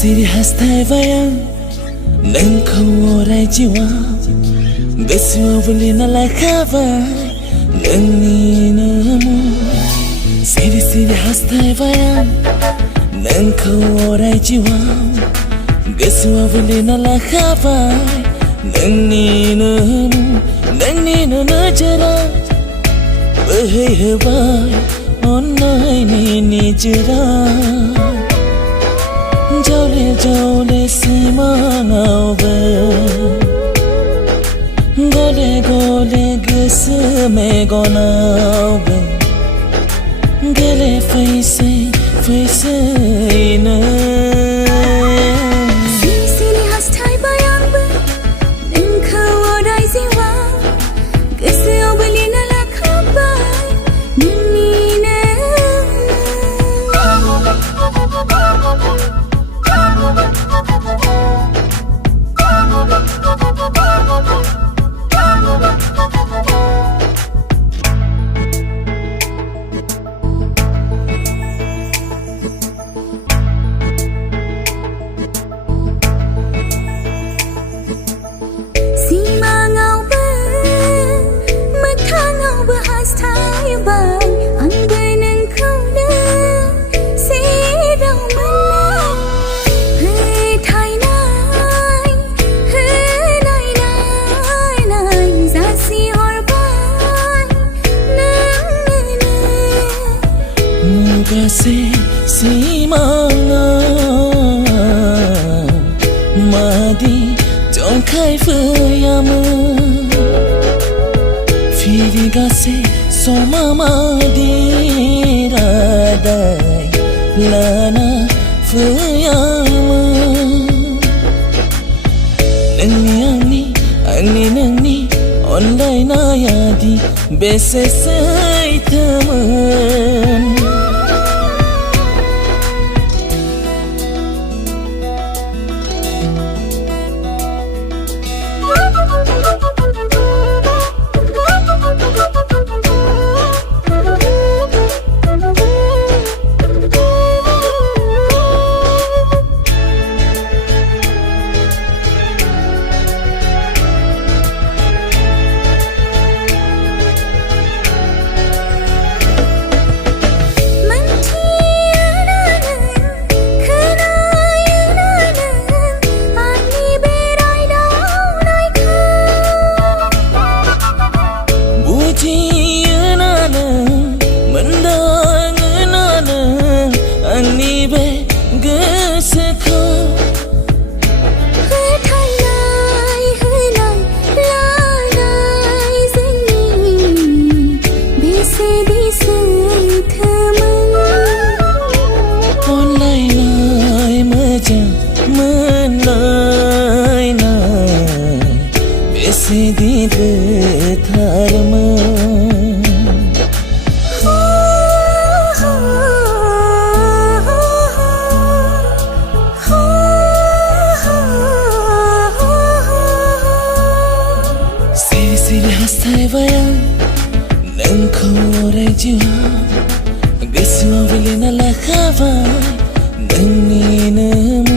Siri hastai vayang nang khaworai jiwa Gaswa vulina la khava nang ni namu Siri hastai vayang nang khaworai jiwa Gaswa vulina la khava nang ni namu jara bahai habai onai ni jara Jole sima ngauba Gole gisme gonauba Gele face na Sili hastai bayang ba Nengka wadai ziwa Gese obelina la kabai Nini Gase simanga madi jongkai fuyama Firi gase soma madi radai lana fuyama Nangni online ayadi bese saitaman Sidi tharma Siri hastai vayang nang khaworai jiwa Gaswa vulina la khava nang ni namu